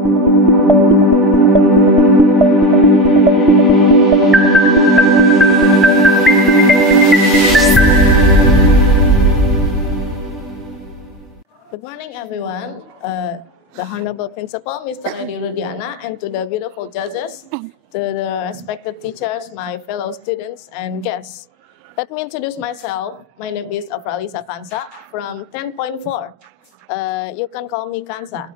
Good morning, everyone. The Honorable Principal, Mr. Edi Rudiana, and to the beautiful judges, to the respected teachers, my fellow students, and guests. Let me introduce myself. My name is Afralisa Kansa from 10.4. You can call me Kansa.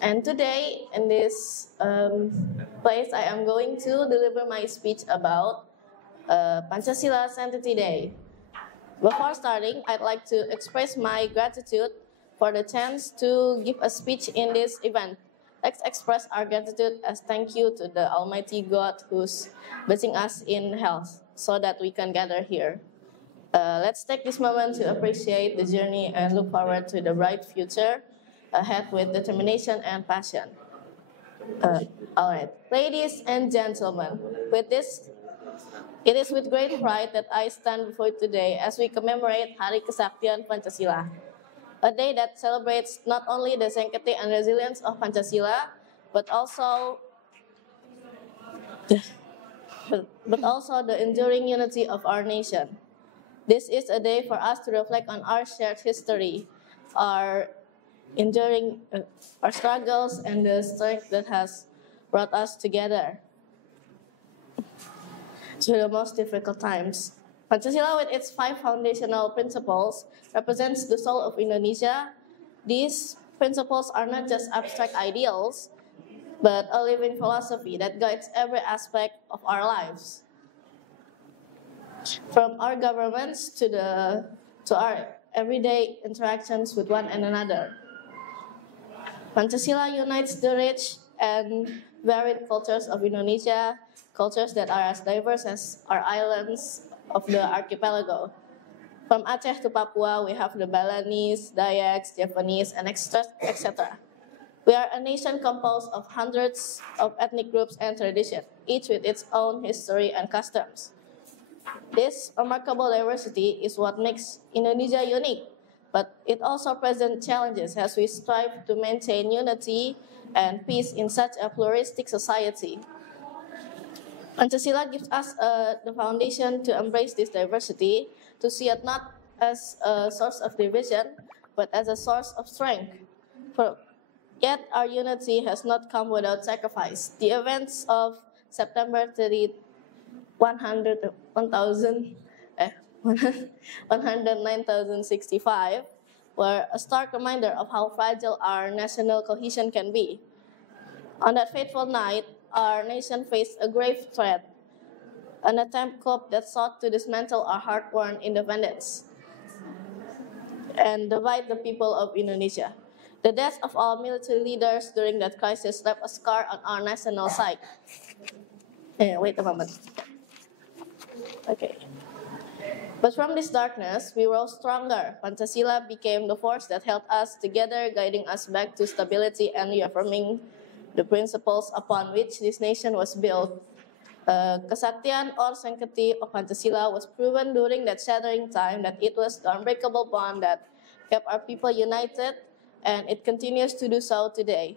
And today, in this place, I am going to deliver my speech about Pancasila Sanctity Day. Before starting, I'd like to express my gratitude for the chance to give a speech in this event. Let's express our gratitude as thank you to the Almighty God who's blessing us in health so that we can gather here. Let's take this moment to appreciate the journey and look forward to the bright future ahead with determination and passion. All right, ladies and gentlemen, it is with great pride that I stand before you today as we commemorate Hari Kesaktian Pancasila, a day that celebrates not only the sanctity and resilience of Pancasila, but also the enduring unity of our nation. This is a day for us to reflect on our shared history, our enduring our struggles, and the strength that has brought us together through the most difficult times. Pancasila, with its 5 foundational principles, represents the soul of Indonesia. These principles are not just abstract ideals, but a living philosophy that guides every aspect of our lives. From our governments to our everyday interactions with one and another. Pancasila unites the rich and varied cultures of Indonesia, cultures that are as diverse as our islands of the archipelago. From Aceh to Papua, we have the Balinese, Dayaks, Javanese, and etc. We are a nation composed of hundreds of ethnic groups and traditions, each with its own history and customs. This remarkable diversity is what makes Indonesia unique, but it also presents challenges as we strive to maintain unity and peace in such a pluralistic society. Pancasila gives us the foundation to embrace this diversity, to see it not as a source of division, but as a source of strength. Yet our unity has not come without sacrifice. The events of September 30, 109,065 were a stark reminder of how fragile our national cohesion can be. On that fateful night, our nation faced a grave threat, an attempt coup that sought to dismantle our hard-won independence and divide the people of Indonesia. The deaths of our military leaders during that crisis left a scar on our national psyche. Wait a moment. Okay. But from this darkness, we rose stronger. Pancasila became the force that held us together, guiding us back to stability and reaffirming the principles upon which this nation was built. Kesaktian or sanctity of Pancasila was proven during that shattering time that it was the unbreakable bond that kept our people united, and it continues to do so today.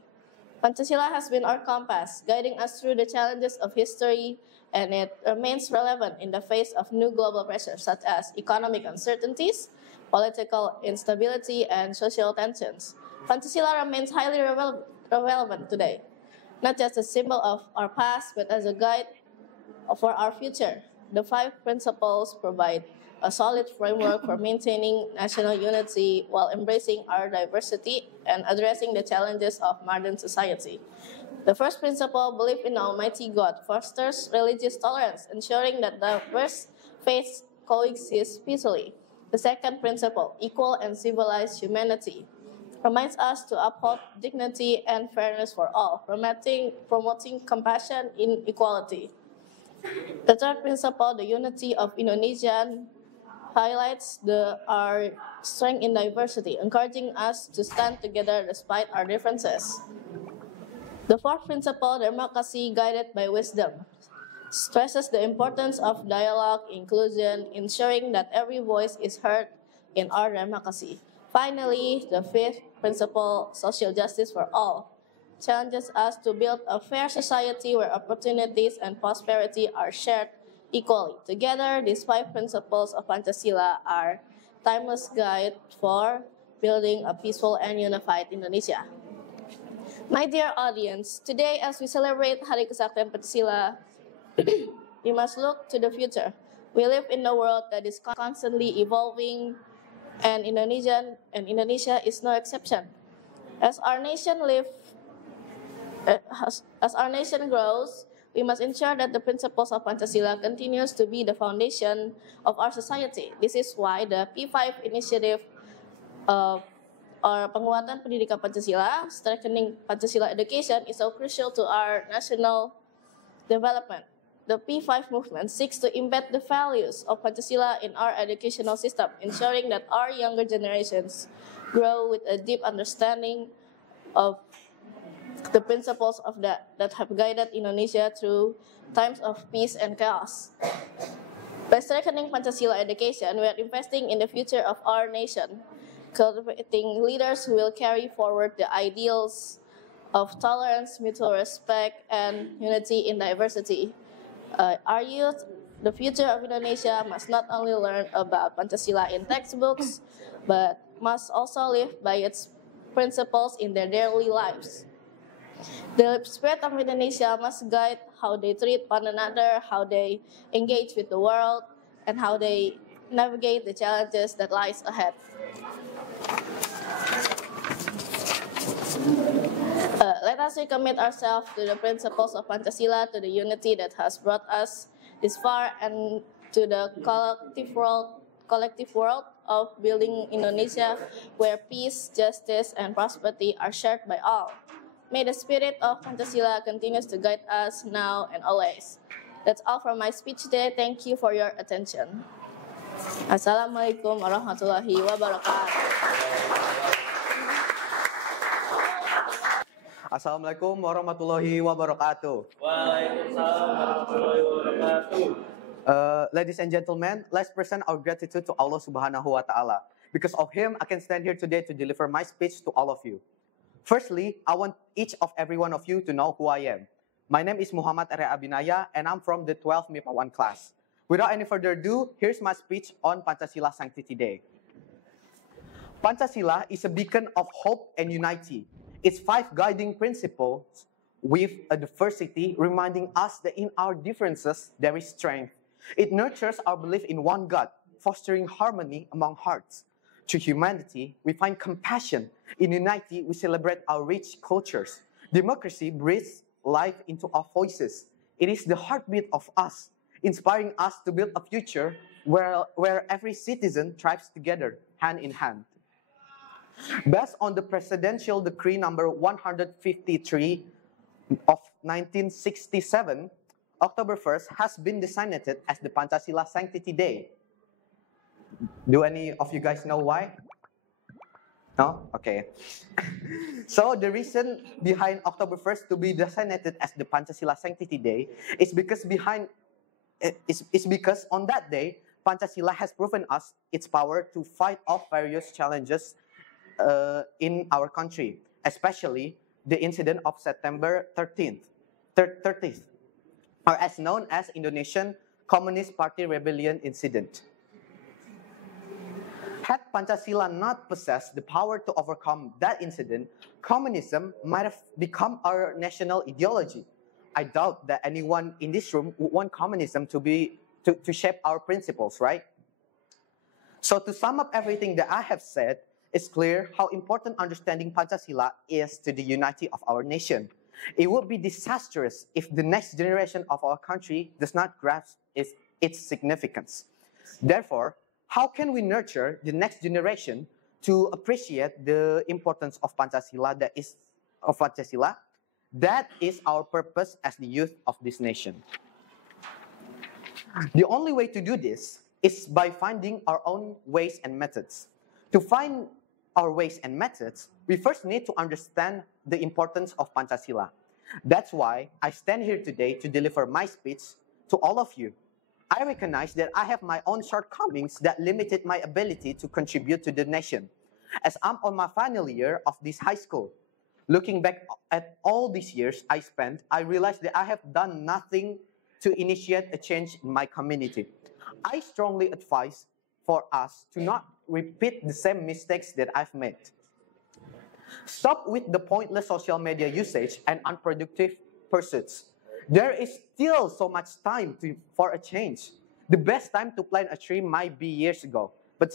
Pancasila has been our compass, guiding us through the challenges of history, and it remains relevant in the face of new global pressures such as economic uncertainties, political instability, and social tensions. Pancasila remains highly relevant today, not just a symbol of our past, but as a guide for our future. The 5 principles provide a solid framework for maintaining national unity while embracing our diversity and addressing the challenges of modern society. The first principle, belief in Almighty God, fosters religious tolerance, ensuring that diverse faiths coexist peacefully. The second principle, equal and civilized humanity, reminds us to uphold dignity and fairness for all, promoting compassion in equality. The third principle, the unity of Indonesian, highlights our strength in diversity, encouraging us to stand together despite our differences. The fourth principle, democracy guided by wisdom, stresses the importance of dialogue, inclusion, ensuring that every voice is heard in our democracy. Finally, the fifth principle, social justice for all, challenges us to build a fair society where opportunities and prosperity are shared equally. Together, these 5 principles of Pancasila are timeless guide for building a peaceful and unified Indonesia. My dear audience, today as we celebrate Hari Kesaktian Pancasila, we must look to the future. We live in a world that is constantly evolving, and Indonesia is no exception. As our nation grows, we must ensure that the principles of Pancasila continues to be the foundation of our society. This is why the P5 initiative or penguatan pendidikan Pancasila, strengthening Pancasila education, is so crucial to our national development. The P5 movement seeks to embed the values of Pancasila in our educational system, ensuring that our younger generations grow with a deep understanding of the principles of that have guided Indonesia through times of peace and chaos. By strengthening Pancasila education, we are investing in the future of our nation, cultivating leaders who will carry forward the ideals of tolerance, mutual respect, and unity in diversity. Our youth, the future of Indonesia, must not only learn about Pancasila in textbooks, but must also live by its principles in their daily lives. The spirit of Indonesia must guide how they treat one another, how they engage with the world, and how they navigate the challenges that lies ahead. Let us recommit ourselves to the principles of Pancasila, to the unity that has brought us this far, and to the collective world of building Indonesia where peace, justice, and prosperity are shared by all. May the spirit of Pancasila continues to guide us now and always. That's all from my speech today. Thank you for your attention. Assalamualaikum warahmatullahi wabarakatuh. Assalamualaikum warahmatullahi wabarakatuh. Waalaikumsalam warahmatullahi wabarakatuh. Ladies and gentlemen, let's present our gratitude to Allah Subhanahu wa Ta'ala. Because of Him, I can stand here today to deliver my speech to all of you. Firstly, I want each of every one of you to know who I am. My name is Muhammad Arya Abinaya, and I'm from the 12th MIPA 1 class. Without any further ado, here's my speech on Pancasila Sanctity Day. Pancasila is a beacon of hope and unity. Its 5 guiding principles with a diversity, reminding us that in our differences there is strength. It nurtures our belief in one God, fostering harmony among hearts. To humanity, we find compassion. In unity, we celebrate our rich cultures. Democracy breathes life into our voices. It is the heartbeat of us, inspiring us to build a future where every citizen thrives together, hand in hand. Based on the Presidential Decree number 153 of 1967, October 1st has been designated as the Pancasila Sanctity Day. Do any of you guys know why? No? Okay. So the reason behind October 1st to be designated as the Pancasila Sanctity Day is because on that day, Pancasila has proven us its power to fight off various challenges in our country, especially the incident of September 30th, or as known as Indonesian Communist Party Rebellion Incident. Had Pancasila not possessed the power to overcome that incident, communism might have become our national ideology. I doubt that anyone in this room would want communism to shape our principles, right? So to sum up everything that I have said, it's clear how important understanding Pancasila is to the unity of our nation. It would be disastrous if the next generation of our country does not grasp its significance. Therefore, how can we nurture the next generation to appreciate the importance of Pancasila? That is our purpose as the youth of this nation. The only way to do this is by finding our own ways and methods. To find our ways and methods, we first need to understand the importance of Pancasila. That's why I stand here today to deliver my speech to all of you. I recognize that I have my own shortcomings that limited my ability to contribute to the nation, as I'm on my final year of this high school. Looking back at all these years I spent, I realized that I have done nothing to initiate a change in my community. I strongly advise for us to not repeat the same mistakes that I've made. Stop with the pointless social media usage and unproductive pursuits. There is still so much time for a change. The best time to plant a tree might be years ago, but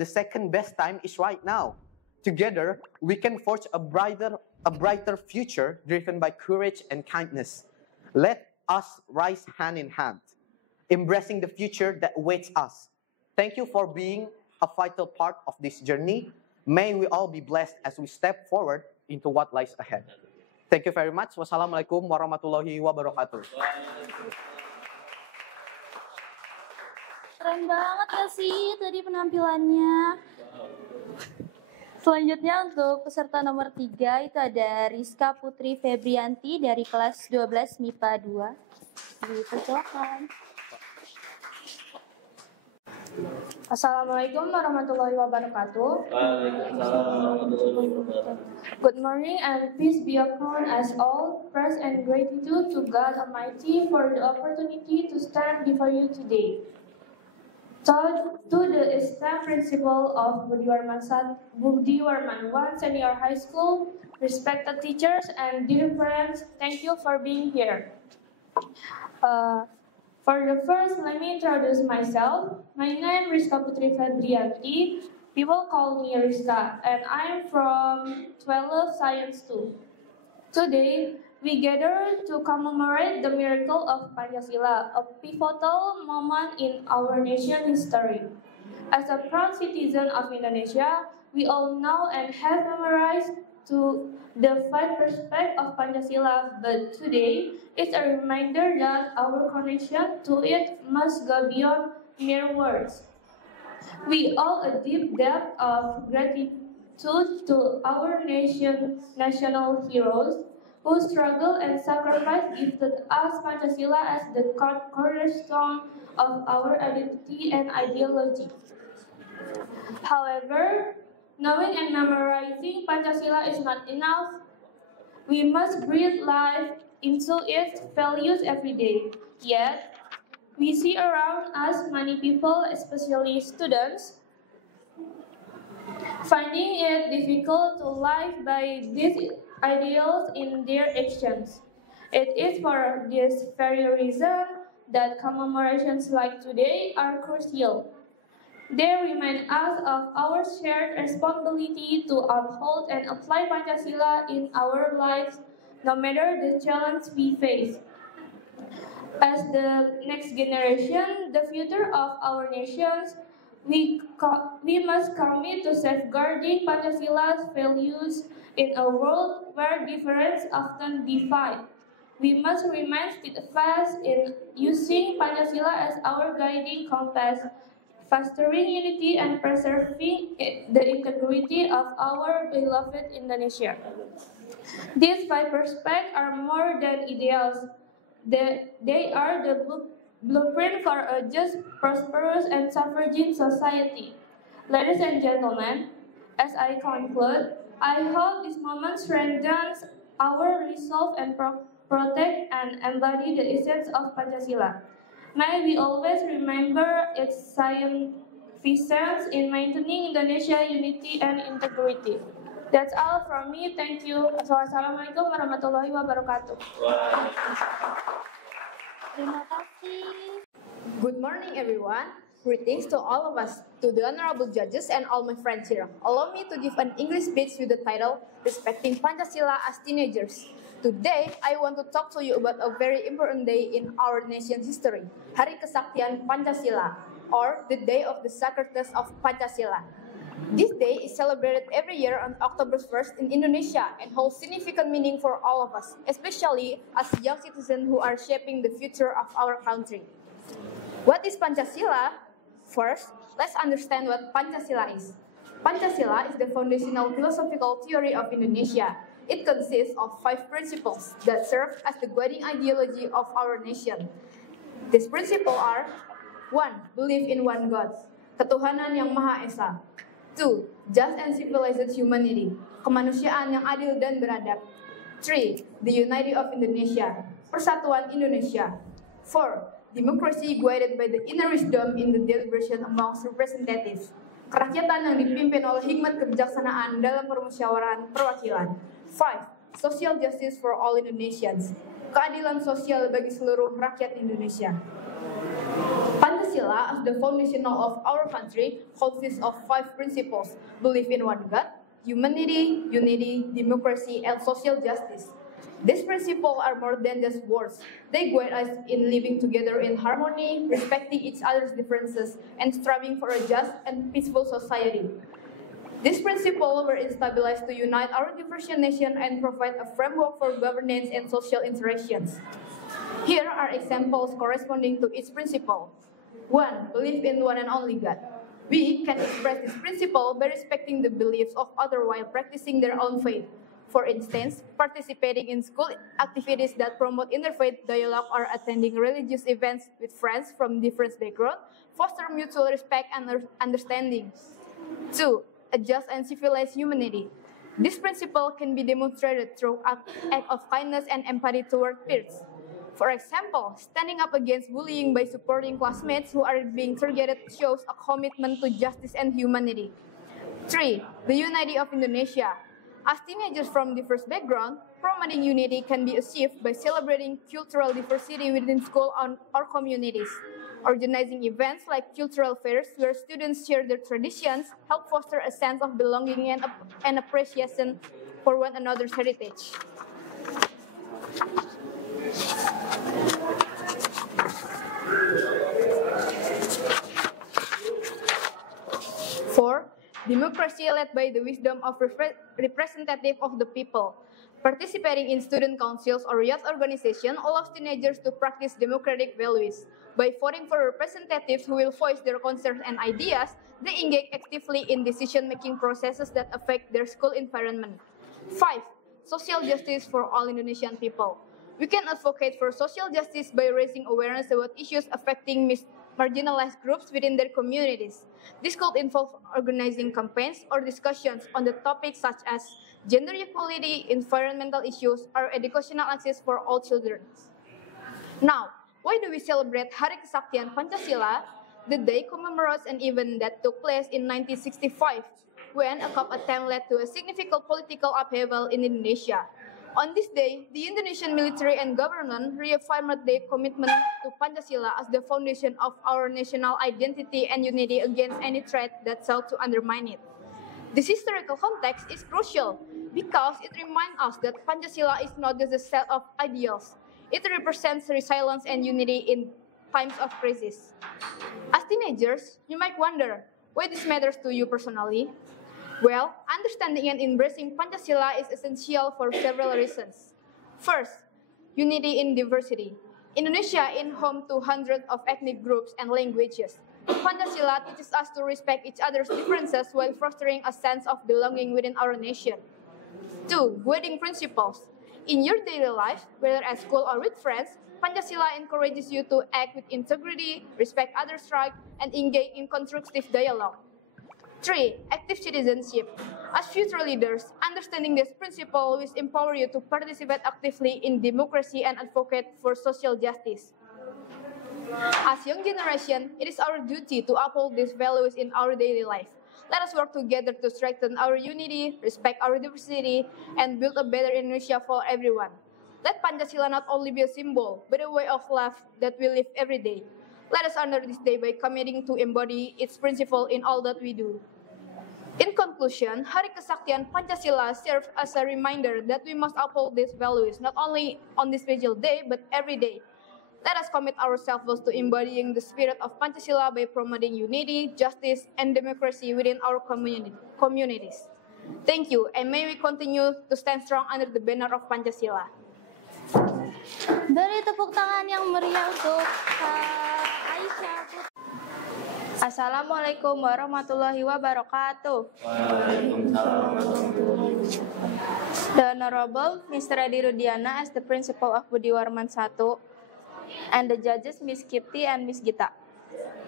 the second best time is right now. Together, we can forge a brighter future driven by courage and kindness. Let us rise hand in hand, embracing the future that awaits us. Thank you for being a vital part of this journey. May we all be blessed as we step forward into what lies ahead. Thank you very much. Wassalamualaikum warahmatullahi wabarakatuh. Keren banget ya sih tadi penampilannya. Selanjutnya untuk peserta nomor 3 itu ada Rizka Putri Febrianti dari kelas 12 MIPA 2. Dipersilakan. Assalamualaikum warahmatullahi wabarakatuh. Waalaikumsalam warahmatullahi wabarakatuh. Good morning and peace be upon us all. Praise and gratitude to God Almighty for the opportunity to stand before you today. To the STEM principal of Budiwarman 1 Senior High School, respected teachers and dear friends, thank you for being here. For the first, let me introduce myself. My name is Rizka Putri Febrianti. People call me Rizka, and I am from 12 Science 2. Today, we gather to commemorate the miracle of Pancasila, a pivotal moment in our nation's history. As a proud citizen of Indonesia, we all know and have memorized to the 5 aspects of Pancasila, but today it's a reminder that our connection to it must go beyond mere words. We owe a deep debt of gratitude to our nation's national heroes who struggle and sacrifice gifted us Pancasila as the cornerstone of our identity and ideology. However, knowing and memorizing Pancasila is not enough. We must breathe life into its values every day. Yet, we see around us many people, especially students, finding it difficult to live by these ideals in their actions. It is for this very reason that commemorations like today are crucial. They remind us of our shared responsibility to uphold and apply Pancasila in our lives, no matter the challenge we face. As the next generation, the future of our nations, we must commit to safeguarding Pancasila's values in a world where difference often divide. We must remain steadfast in using Pancasila as our guiding compass, fostering unity and preserving the integrity of our beloved Indonesia. These 5 aspects are more than ideals. They are the blueprint for a just, prosperous, and suffragine society. Ladies and gentlemen, as I conclude, I hope this moment strengthens our resolve and protect and embody the essence of Pancasila. May we always remember its significance in maintaining Indonesia unity and integrity. That's all from me. Thank you. Wassalamualaikum warahmatullahi wabarakatuh. Terima kasih. Good morning, everyone. Greetings to all of us, to the honorable judges and all my friends here. Allow me to give an English speech with the title, Respecting Pancasila as Teenagers. Today, I want to talk to you about a very important day in our nation's history, Hari Kesaktian Pancasila, or the Day of the Sacredness of Pancasila. This day is celebrated every year on October 1st in Indonesia and holds significant meaning for all of us, especially as young citizens who are shaping the future of our country. What is Pancasila? First, let's understand what Pancasila is. Pancasila is the foundational philosophical theory of Indonesia. It consists of 5 principles that serve as the guiding ideology of our nation. These principles are: 1. Believe in one God, ketuhanan yang Maha Esa. 2. Just and civilized humanity. Kemanusiaan yang adil dan beradab. 3. The unity of Indonesia. Persatuan Indonesia. 4. Democracy guided by the inner wisdom in the deliberation amongst representatives. Kerakyatan yang dipimpin oleh hikmat kebijaksanaan dalam permusyawaratan perwakilan. 5. Social justice for all Indonesians. Keadilan sosial bagi seluruh rakyat Indonesia. Pancasila, as the foundation of our country, consists of 5 principles: belief in one God, humanity, unity, democracy, and social justice. These principles are more than just words. They guide us in living together in harmony, respecting each other's differences, and striving for a just and peaceful society. These principles were established to unite our diverse nation and provide a framework for governance and social interactions. Here are examples corresponding to each principle. 1. Belief in one and only God. We can express this principle by respecting the beliefs of others while practicing their own faith. For instance, participating in school activities that promote interfaith dialogue or attending religious events with friends from different backgrounds foster mutual respect and understanding. 2. A just and civilized humanity. This principle can be demonstrated through acts of kindness and empathy toward peers. For example, standing up against bullying by supporting classmates who are being targeted shows a commitment to justice and humanity. 3. The unity of Indonesia. As teenagers from diverse backgrounds, promoting unity can be achieved by celebrating cultural diversity within school or communities. Organizing events like cultural fairs where students share their traditions help foster a sense of belonging and appreciation for one another's heritage. Four, democracy led by the wisdom of representative of the people. Participating in student councils or youth organizations allows teenagers to practice democratic values. By voting for representatives who will voice their concerns and ideas, they engage actively in decision-making processes that affect their school environment. 5. Social justice for all Indonesian people. We can advocate for social justice by raising awareness about issues affecting marginalized groups within their communities. This could involve organizing campaigns or discussions on the topics such as gender equality, environmental issues, or educational access for all children. Now, why do we celebrate Hari Kesaktian Pancasila? The day commemorates an event that took place in 1965, when a coup attempt led to a significant political upheaval in Indonesia. On this day, the Indonesian military and government reaffirmed their commitment to Pancasila as the foundation of our national identity and unity against any threat that sought to undermine it. This historical context is crucial because it reminds us that Pancasila is not just a set of ideals. It represents resilience and unity in times of crisis. As teenagers, you might wonder why this matters to you personally. Well, understanding and embracing Pancasila is essential for several reasons. First, unity in diversity. Indonesia is home to hundreds of ethnic groups and languages. Pancasila teaches us to respect each other's differences while fostering a sense of belonging within our nation. 2. Guiding principles. In your daily life, whether at school or with friends, Pancasila encourages you to act with integrity, respect others' rights, and engage in constructive dialogue. 3. Active citizenship. As future leaders, understanding this principle will empower you to participate actively in democracy and advocate for social justice. As young generation, it is our duty to uphold these values in our daily life. Let us work together to strengthen our unity, respect our diversity, and build a better Indonesia for everyone. Let Pancasila not only be a symbol, but a way of life that we live every day. Let us honor this day by committing to embody its principle in all that we do. In conclusion, Hari Kesaktian Pancasila serves as a reminder that we must uphold these values not only on this special day, but every day. Let us commit ourselves to embodying the spirit of Pancasila by promoting unity, justice, and democracy within our communities. Thank you, and may we continue to stand strong under the banner of Pancasila. Beri tepuk tangan yang meriah untuk Aisyah. Assalamualaikum warahmatullahi wabarakatuh. Waalaikumsalam warahmatullahi wabarakatuh. The Honorable Mr. Edi Rudiana as the Principal of Budi Warman 1 and the judges Ms. Kipti and Ms. Gita.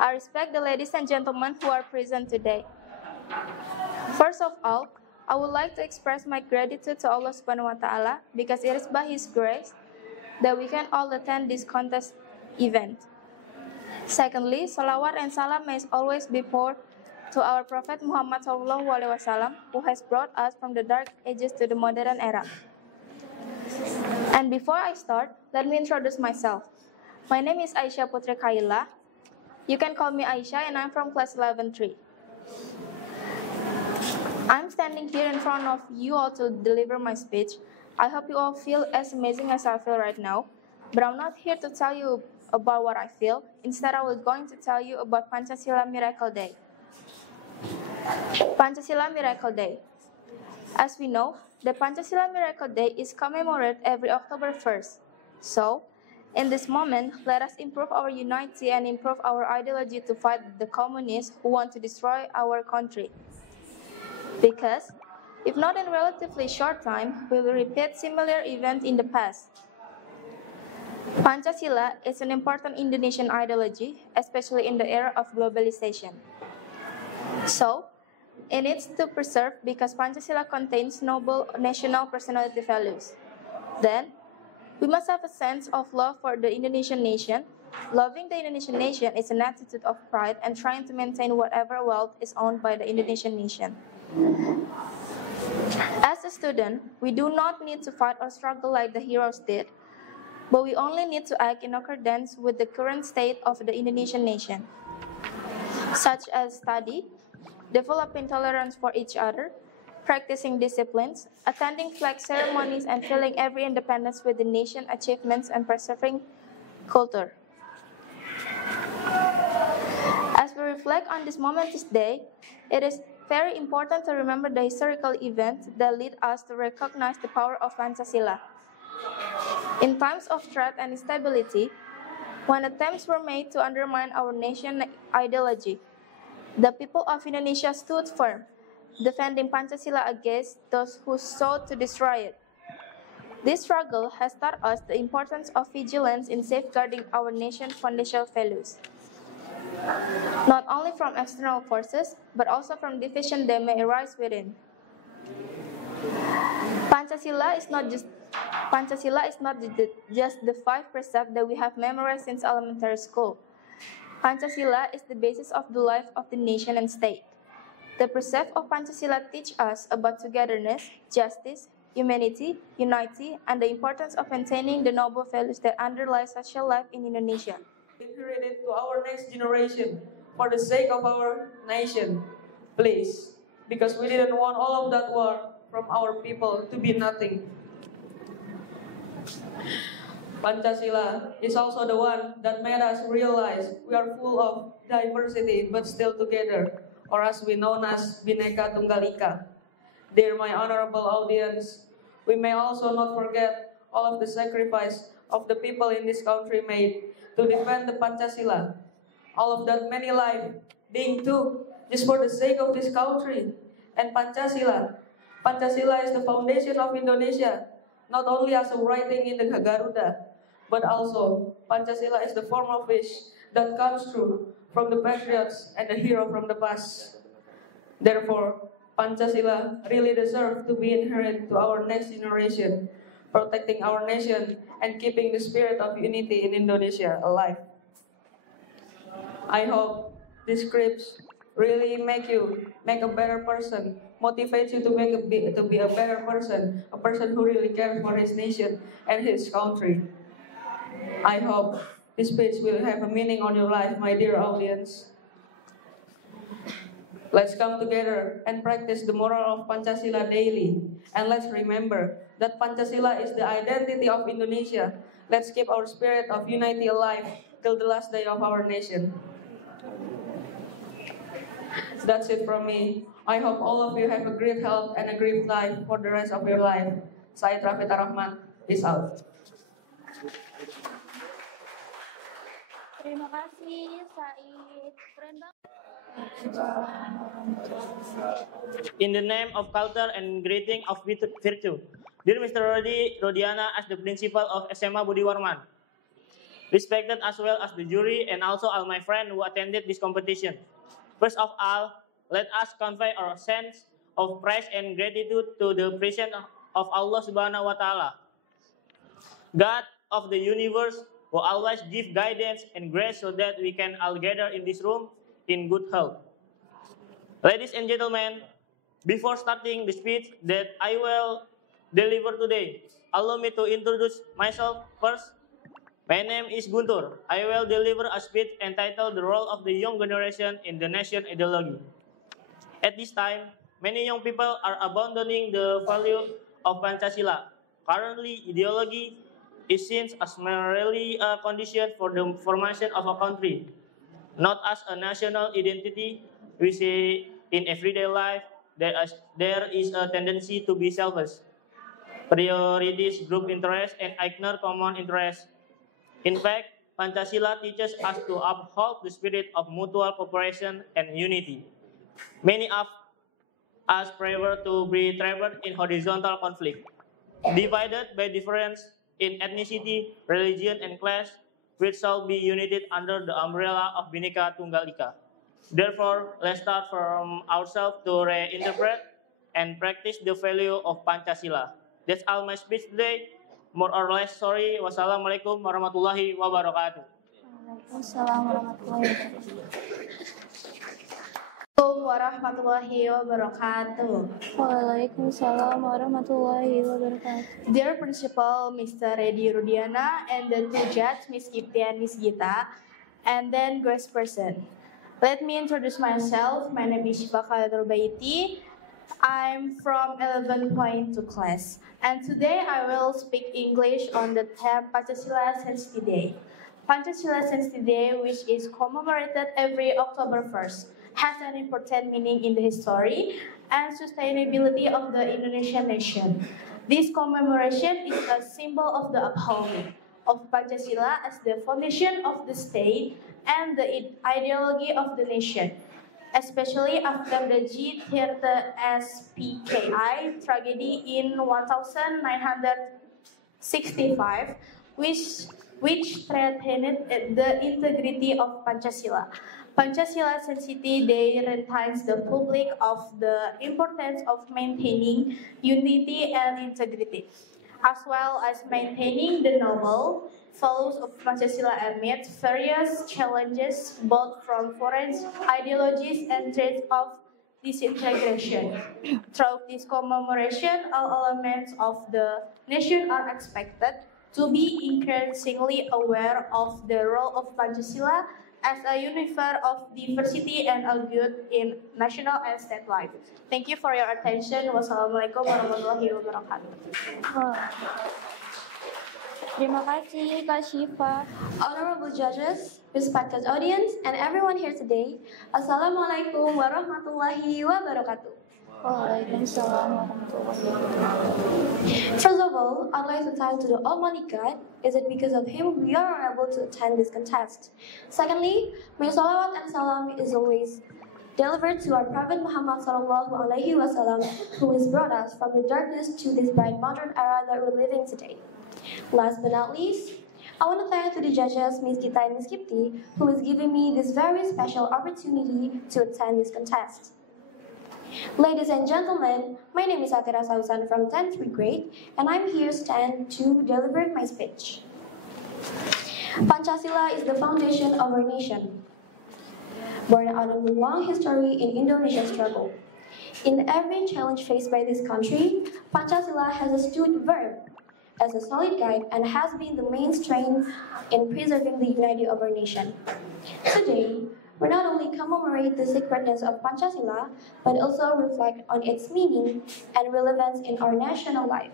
I respect the ladies and gentlemen who are present today. First of all, I would like to express my gratitude to Allah Subhanahu wa Ta'ala because it is by His grace that we can all attend this contest event. Secondly, salawat and salam may always be poured to our Prophet Muhammad SAW, who has brought us from the dark ages to the modern era. And before I start, let me introduce myself. My name is Aisyah Putri Kaila. You can call me Aisyah, and I'm from class 11-3. I'm standing here in front of you all to deliver my speech. I hope you all feel as amazing as I feel right now. But I'm not here to tell you about what I feel. Instead, I was going to tell you about Pancasila Miracle Day. Pancasila Miracle Day. As we know, the Pancasila Miracle Day is commemorated every October 1st. So, in this moment, let us improve our unity and improve our ideology to fight the communists who want to destroy our country. Because, if not in relatively short time, we will repeat similar events in the past. Pancasila is an important Indonesian ideology, especially in the era of globalization. So, it needs to preserve because Pancasila contains noble national personality values. Then, we must have a sense of love for the Indonesian nation. Loving the Indonesian nation is an attitude of pride and trying to maintain whatever wealth is owned by the Indonesian nation. As a student, we do not need to fight or struggle like the heroes did, but we only need to act in accordance with the current state of the Indonesian nation, such as study, developing tolerance for each other, practicing disciplines, attending flag ceremonies, and feeling every independence with the nation achievements and preserving culture. As we reflect on this momentous day, it is very important to remember the historical events that lead us to recognize the power of Pancasila. In times of threat and instability, when attempts were made to undermine our nation ideology, the people of Indonesia stood firm, defending Pancasila against those who sought to destroy it. This struggle has taught us the importance of vigilance in safeguarding our nation's foundational values, not only from external forces, but also from division that may arise within. Pancasila is not just the 5 precepts that we have memorized since elementary school. Pancasila is the basis of the life of the nation and state. The precepts of Pancasila teach us about togetherness, justice, humanity, unity, and the importance of maintaining the noble values that underlie social life in Indonesia. Inherited to our next generation for the sake of our nation, please, because we didn't want all of that war from our people to be nothing. Pancasila is also the one that made us realize we are full of diversity but still together, or as we known as Bhinneka Tunggal Ika. Dear my honorable audience, we may also not forget all of the sacrifice of the people in this country made to defend the Pancasila. All of that many lives being took just for the sake of this country. And Pancasila is the foundation of Indonesia, not only as a writing in the Garuda, but also Pancasila is the form of wish that comes true from the patriots and the hero from the past. Therefore, Pancasila really deserves to be inherited to our next generation, protecting our nation and keeping the spirit of unity in Indonesia alive. I hope these scripts really make a better person, motivate you to be a better person, a person who really cares for his nation and his country. I hope this speech will have a meaning on your life, my dear audience. Let's come together and practice the moral of Pancasila daily. And let's remember that Pancasila is the identity of Indonesia. Let's keep our spirit of unity alive till the last day of our nation. That's it from me. I hope all of you have a great health and a great life for the rest of your life. Said Rafita Rahman, peace out. Terima kasih, Said. Keren banget. In the name of culture and greeting of virtue, dear Mr. Rodiana as the principal of SMA Budi Warman, respected as well as the jury and also all my friends who attended this competition. First of all, let us convey our sense of praise and gratitude to the presence of Allah Subhanahu wa Ta'ala, God of the universe, who always give guidance and grace so that we can all gather in this room in good health. Ladies and gentlemen, before starting the speech that I will deliver today, allow me to introduce myself first. My name is Guntur. I will deliver a speech entitled The Role of the Young Generation in the Nation Ideology. At this time, many young people are abandoning the value of Pancasila. Currently, ideology is seen as merely a condition for the formation of a country, not as a national identity. We see in everyday life that there is a tendency to be selfish, priorities group interests, and ignore common interests. In fact, Pancasila teaches us to uphold the spirit of mutual cooperation and unity. Many of us prefer to be trapped in horizontal conflict, divided by difference in ethnicity, religion, and class, which shall be united under the umbrella of Bhinneka Tunggal Ika. Therefore, let's start from ourselves to reinterpret and practice the value of Pancasila. That's all my speech today. More or less, sorry. Wassalamualaikum warahmatullahi wabarakatuh. Waalaikumsalam warahmatullahi wabarakatuh. Warahmatullahi wabarakatuh. Waalaikumsalam warahmatullahi wabarakatuh. Dear Principal, Mr. Reddy Rudiana, and the two judges, Miss Kipti and Miss Gita, and then Grace person. Let me introduce myself. My name is Shifa Khalidur Baiti. I'm from 11.2 class, and today I will speak English on the theme Pancasila Sensitivity Day. Pancasila Sensitivity Day, which is commemorated every October 1st, has an important meaning in the history and sustainability of the Indonesian nation. This commemoration is a symbol of the upholding of Pancasila as the foundation of the state and the ideology of the nation, especially after the G30SPKI tragedy in 1965, which threatened the integrity of Pancasila. Pancasila Sensitivity Day reminds the public of the importance of maintaining unity and integrity, as well as maintaining the noble values of Pancasila amid various challenges, both from foreign ideologies and threats of disintegration. Through this commemoration, all elements of the nation are expected to be increasingly aware of the role of Pancasila as a unifier of diversity and a good in national and state life. Thank you for your attention. Wassalamualaikum warahmatullahi wabarakatuh. Terima kasih Kak Shifa. Honorable judges, respected audience, and everyone here today, Assalamualaikum warahmatullahi wabarakatuh. Waalaikumsalam warahmatullahi wabarakatuh. First of all, I'd like to thank to the Almighty God. Is it because of Him we are able to attend this contest? Secondly, my salawat and salam is always delivered to our Prophet Muhammad sallallahu alaihi wasallam, who has brought us from the darkness to this bright modern era that we're living today. Last but not least, I want to thank to the judges, Ms. Gita and Ms. Kipti, who is giving me this very special opportunity to attend this contest. Ladies and gentlemen, my name is Atira Sausan from 10th grade, and I'm here stand to deliver my speech. Pancasila is the foundation of our nation. Born out of a long history in Indonesia's struggle. In every challenge faced by this country, Pancasila has stood firm as a solid guide and has been the main strength in preserving the unity of our nation. Today, we not only commemorate the sacredness of Pancasila, but also reflect on its meaning and relevance in our national life.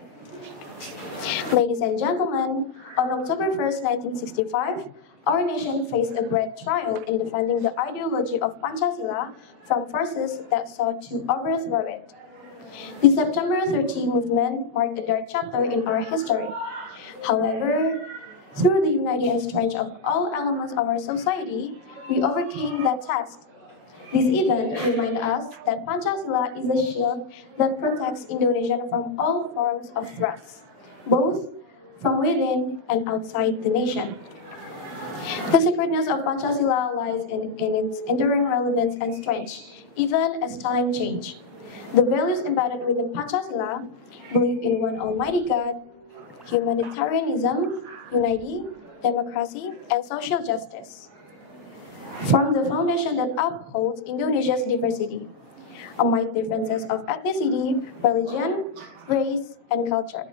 Ladies and gentlemen, on October 1st, 1965, our nation faced a great trial in defending the ideology of Pancasila from forces that sought to overthrow it. The September 30 movement marked a dark chapter in our history. However, through the unity and strength of all elements of our society, we overcame that test. This event reminds us that Pancasila is a shield that protects Indonesia from all forms of threats, both from within and outside the nation. The sacredness of Pancasila lies in its enduring relevance and strength, even as time changes. The values embedded within Pancasila, belief in one Almighty God, humanitarianism, unity, democracy, and social justice, form the foundation that upholds Indonesia's diversity, amid differences of ethnicity, religion, race, and culture.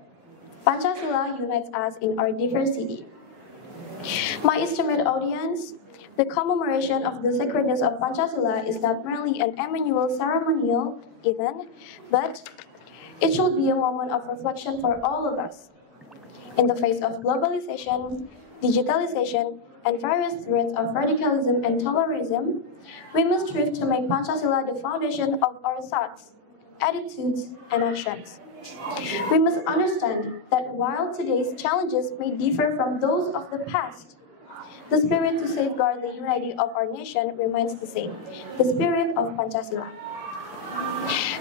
Pancasila unites us in our diversity. My esteemed audience, the commemoration of the sacredness of Pancasila is not merely an annual ceremonial event, but it should be a moment of reflection for all of us. In the face of globalization, digitalization, and various threats of radicalism and terrorism, we must strive to make Pancasila the foundation of our thoughts, attitudes, and actions. We must understand that while today's challenges may differ from those of the past, the spirit to safeguard the unity of our nation remains the same, the spirit of Pancasila.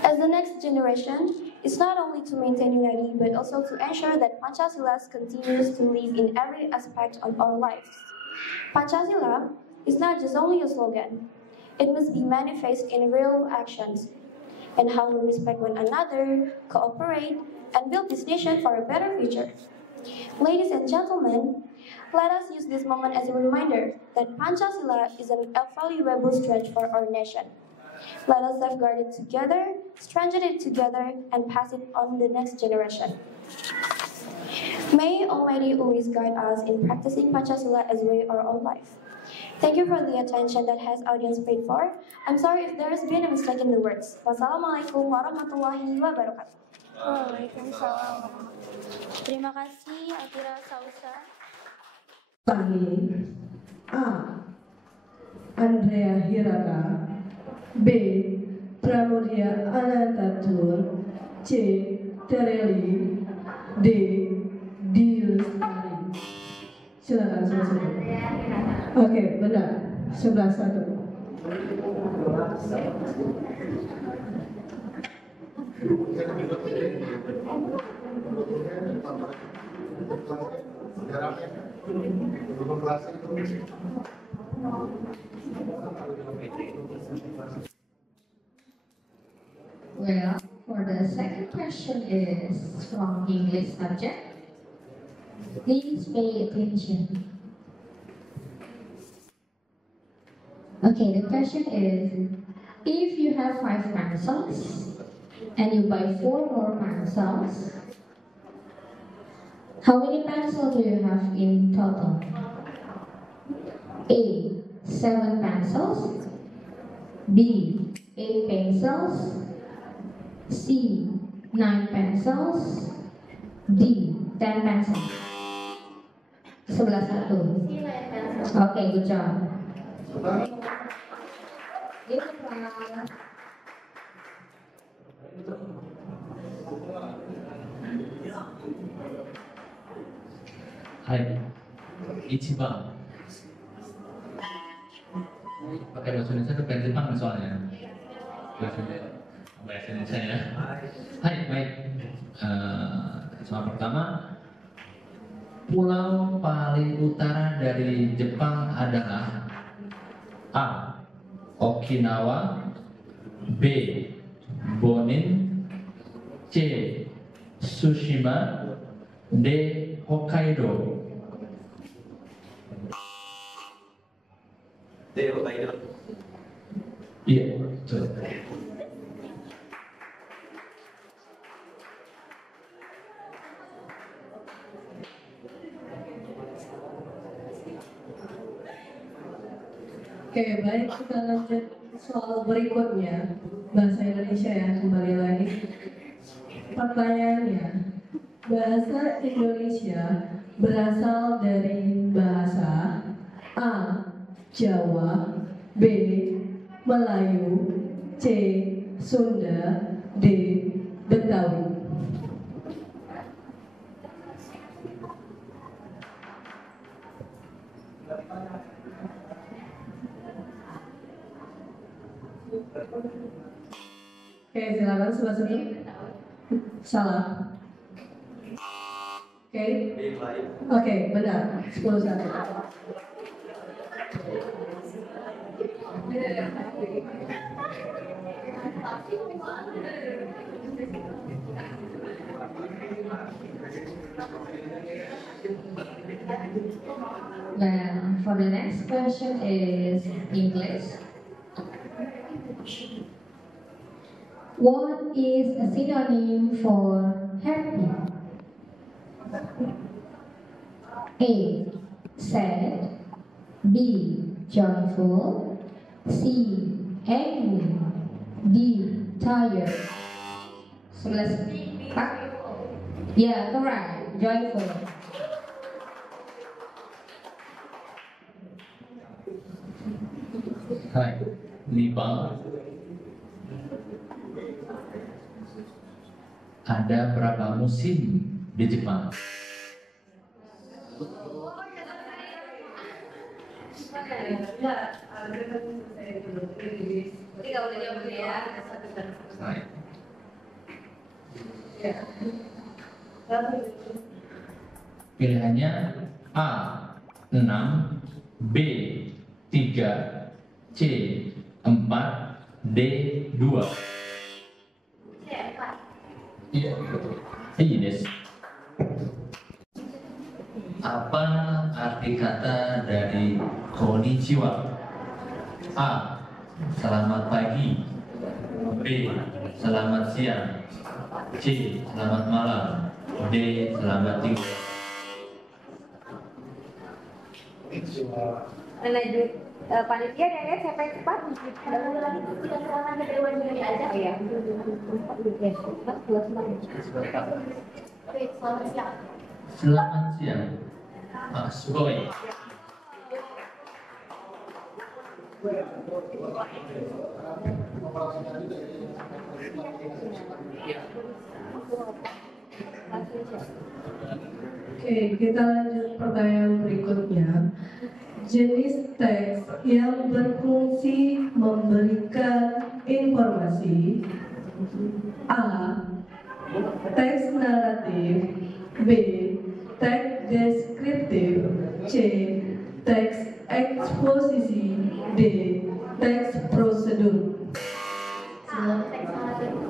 As the next generation, it's not only to maintain unity, but also to ensure that Pancasila continues to live in every aspect of our lives. Pancasila is not just only a slogan, it must be manifest in real actions, and how we respect one another, cooperate, and build this nation for a better future. Ladies and gentlemen, let us use this moment as a reminder that Pancasila is an invaluable strength for our nation. Let us safeguard it together, strengthen it together, and pass it on the next generation. May Almighty always guide us in practicing Pancasila as way our own life. Thank you for the attention that has audience paid for. I'm sorry if there has been a mistake in the words. Wassalamualaikum warahmatullahi wabarakatuh. Waalaikumsalam. Terima kasih Atira Sausa. Tani A. Andrea Hirata, B. Pramudia Anantatur, C. Tereli, D. Dilestari. Silakan selesai. Oke, benar. 11-1. Well, for the second question is from English subject. Please pay attention. Okay, the question is, if you have 5 pencils and you buy 4 more pencils, how many pencils do you have in total? A. 7 pencils, B. 8 pencils, C. 9 pencils, D. 10 pencils. 11-1. Okay, good job. Hai, Ichiban. Pakai bahasa Indonesia ke bahasa Jepang soalnya. Bahasa Indonesia ya. Hai, baik. Soal pertama, pulau paling utara dari Jepang adalah A. Okinawa, B. Bonin, C. Tsushima, D. Hokkaido. D. Hokkaido. Iya, betul. Oke, baik, kita lanjut soal berikutnya. Bahasa Indonesia ya, kembali lagi. Pertanyaannya, bahasa Indonesia berasal dari bahasa A. Jawa, B. Melayu, C. Sunda, D. Betawi. Oke, silakan sebelah sini. Salah. Oke, benar. 10-1. Well, for the next question is English. What is a synonym for happy? A. Sad. B. Joyful. C. Angry. D. Tired. 11. Pak? Yeah, correct. Joyful. Hai, 5. Ada berapa musim di Jepang? Hai. Pilihannya A 6, B 3, C 4, D 2. Iya, iya des. Apa arti kata dari konnichiwa? A. Selamat pagi. B. Selamat siang. C. Selamat malam. D. Selamat tinggal. Lanjut panitia dan lihat siapa yang cepat. Ada satu lagi tidak selamat dari Wandi aja. Oh ya. Oke, selamat siang. Selamat siang. Mas Boy. Oke, kita lanjut pertanyaan berikutnya. Jenis teks yang berfungsi memberikan informasi. A. Teks naratif. B. Teks deskriptif. C. Teks eksposisi. D. Teks prosedur.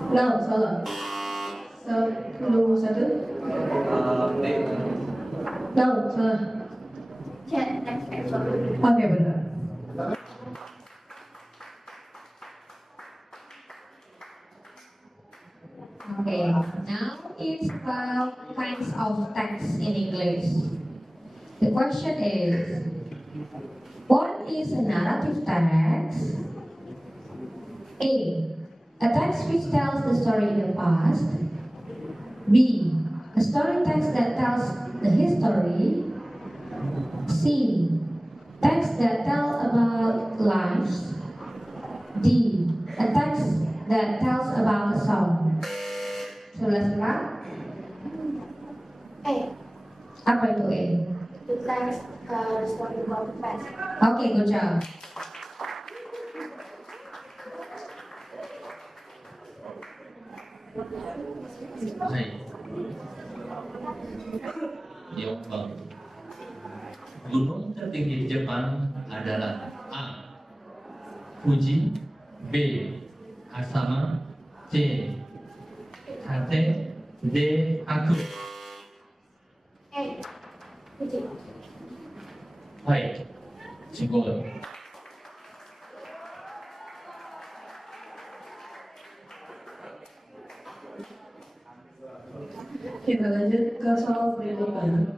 Nah, salah. Nunggu satu. Nah, salah. Oke, benar. Okay, now it's about kinds of text in English. The question is, what is a narrative text? A. A text which tells the story in the past. B. A story text that tells the history. C. Text that tell about lives. D. A text that tells about a song. 11 Pak? A. Apa itu A? The text the story about the past. Okay, good job. Hai. Yombang. Gunung tertinggi di Jepang adalah A. Fuji. B. Asama. C. Tate. D. Aku. A. Fuji. Baik. Cukup. Kita lanjut ke soal berikutnya.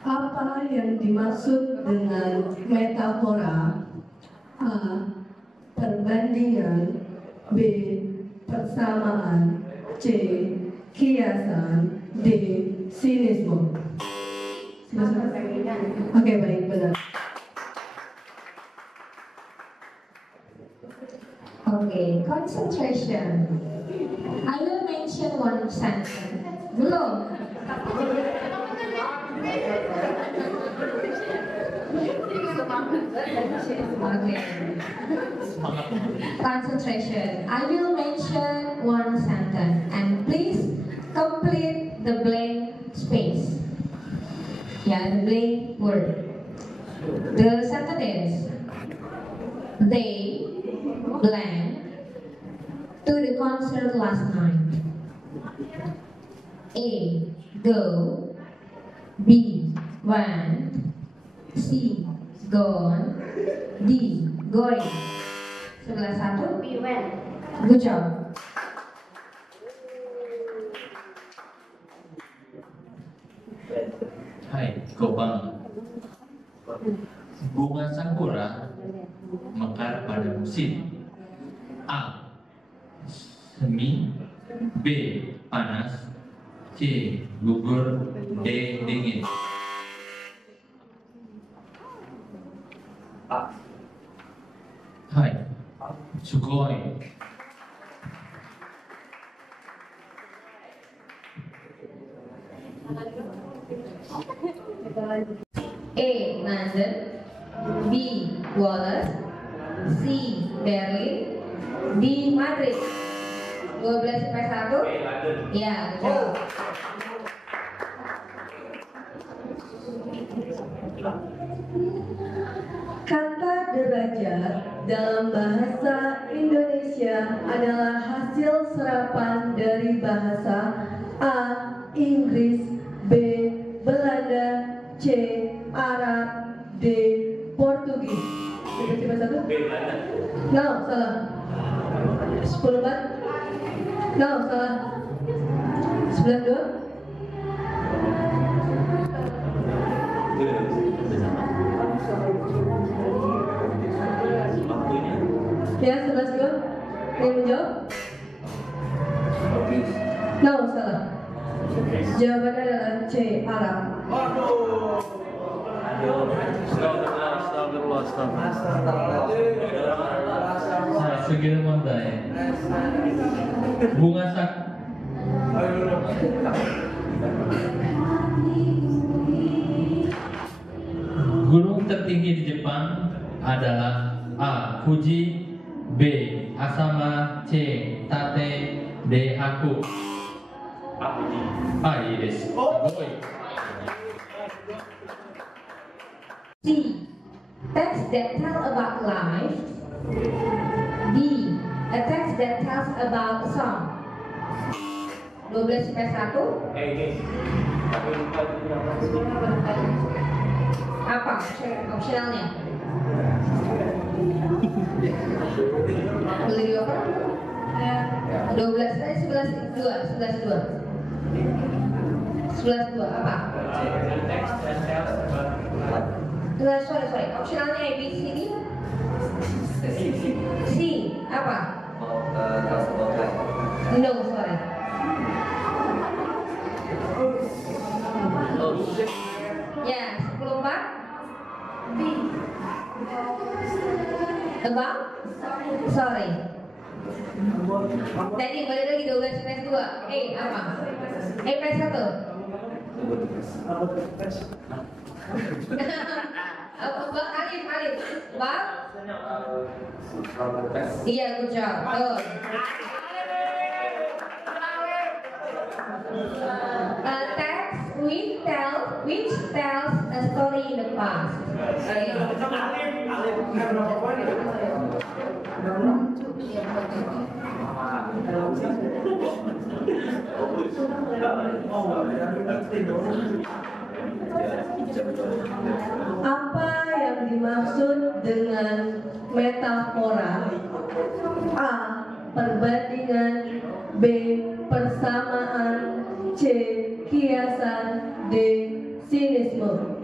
Apa yang dimaksud dengan metafora? A. Perbandingan. B. Persamaan. C. Kiasan. D. Sinisme. Oke, baik, benar. Okay, concentration. I will mention one sentence. Belum. Okay. Concentration. I will mention one sentence and please complete the blank space. Yeah, the blank word. The sentence is They blank to the concert last night. A. Go. B. Went. C. Gone. D. Going. 11-1. B went. Good job. Hai, Gobang. Bunga sakura mekar pada musim A. Semi. B. Panas. C. Gugur. D. Dingin. Hai, Sugoi. A. London. B. Wallace. C. Berlin. D. Madrid. 12-1. Ya, betul. Kata derajat dalam bahasa Indonesia adalah hasil serapan dari bahasa A. Inggris, B. Belanda, C. Arab, D. Portugis. Coba satu. B. Belanda. No, salah. 10 bat. No, salah. 11-2. Ya, 11-2. Yang menjawab? No, salah. Jawabannya adalah C. Arab. Segini mondai. Bunga sak. Gunung tertinggi di Jepang adalah A. Fuji. B. Asama. C. Tate. D. Aku. A. Yes. C. Text that tell about life. D. A text that tells about a song. 12-1. Apa opsionalnya? Boleh dioper? 11-2 apa? Sorry. Opsionalnya A, B, C, D? C, apa? No, sorry. Ya, 10-4. B. About? Sorry. Tadi balik lagi 12-2. Apa? +1. Alif. Bab? Iya, good job. Tuh. Text which tells a story in the past. Apa yang dimaksud dengan metafora? A. Perbandingan. B. Persamaan. C. Kiasan. D. Sinisme.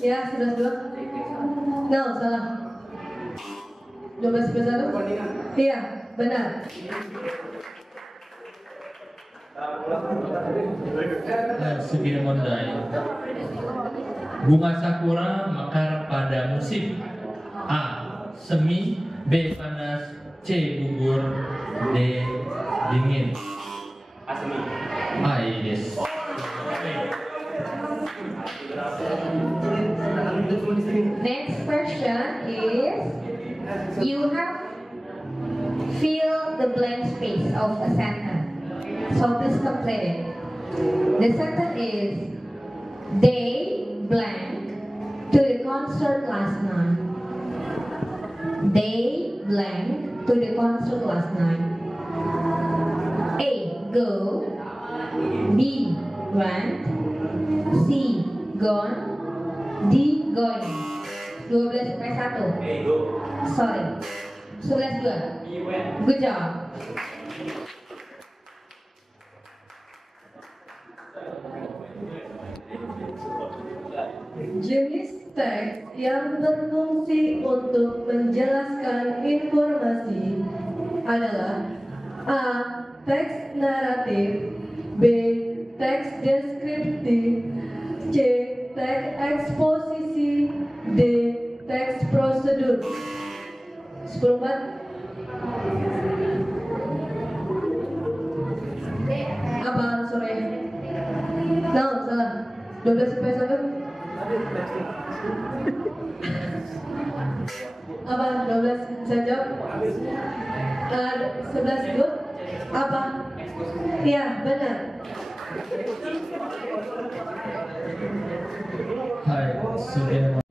Ya, sudah 2. No, salah. 12-1. Iya, benar. Segini mondai. Bunga sakura mekar pada musim A. Semi. B. Panas. C. Gugur. D. Dingin. Semi. Yes. Next question is, you have fill the blank space of a sentence. So please complete it. The sentence is, they blank concert last night? They blank to the concert last night. A. Go. B. Went. C. Gone. D. Going. 12 sampai 1. Sorry. 11-2. Good job. Jenis teks yang berfungsi untuk menjelaskan informasi adalah A. Teks naratif, B. Teks deskriptif, C. Teks eksposisi, D. Teks prosedur. 10-4. Apa sore? No, salah. 12 sampai 1. Apa? 12 bisa jawab? 11 good? Apa? Iya, benar. Hai, sudah.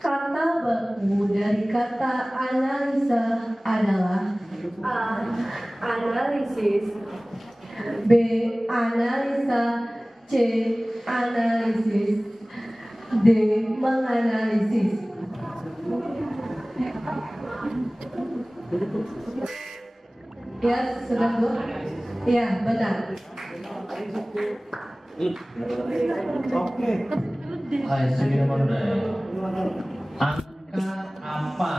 Kata baku dari kata analisa adalah A. Analisis, B. Analisa, C. Analisis, D. Menganalisis. Ya, sudah Bu? Ya, benar. Hai, sudah mondai. Angka apa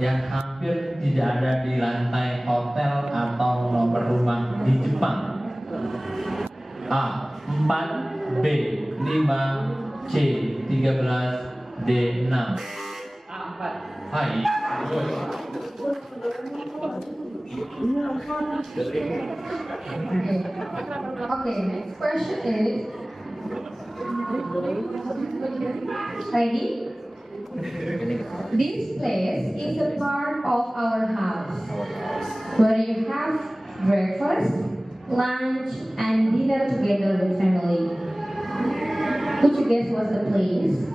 yang hampir tidak ada di lantai hotel atau nomor rumah di Jepang? A. 4, B. 5, C. 13, D. 6. A. 4. Hai. Okay, next question is, ready? This place is a part of our house where you have breakfast, lunch, and dinner together with family. Would you guess what's the place?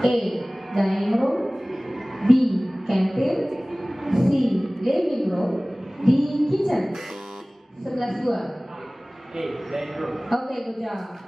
A. Dining room, B. Canteen, C. Living room, D. Kitchen. 11-2. Dining room. Okay, good job.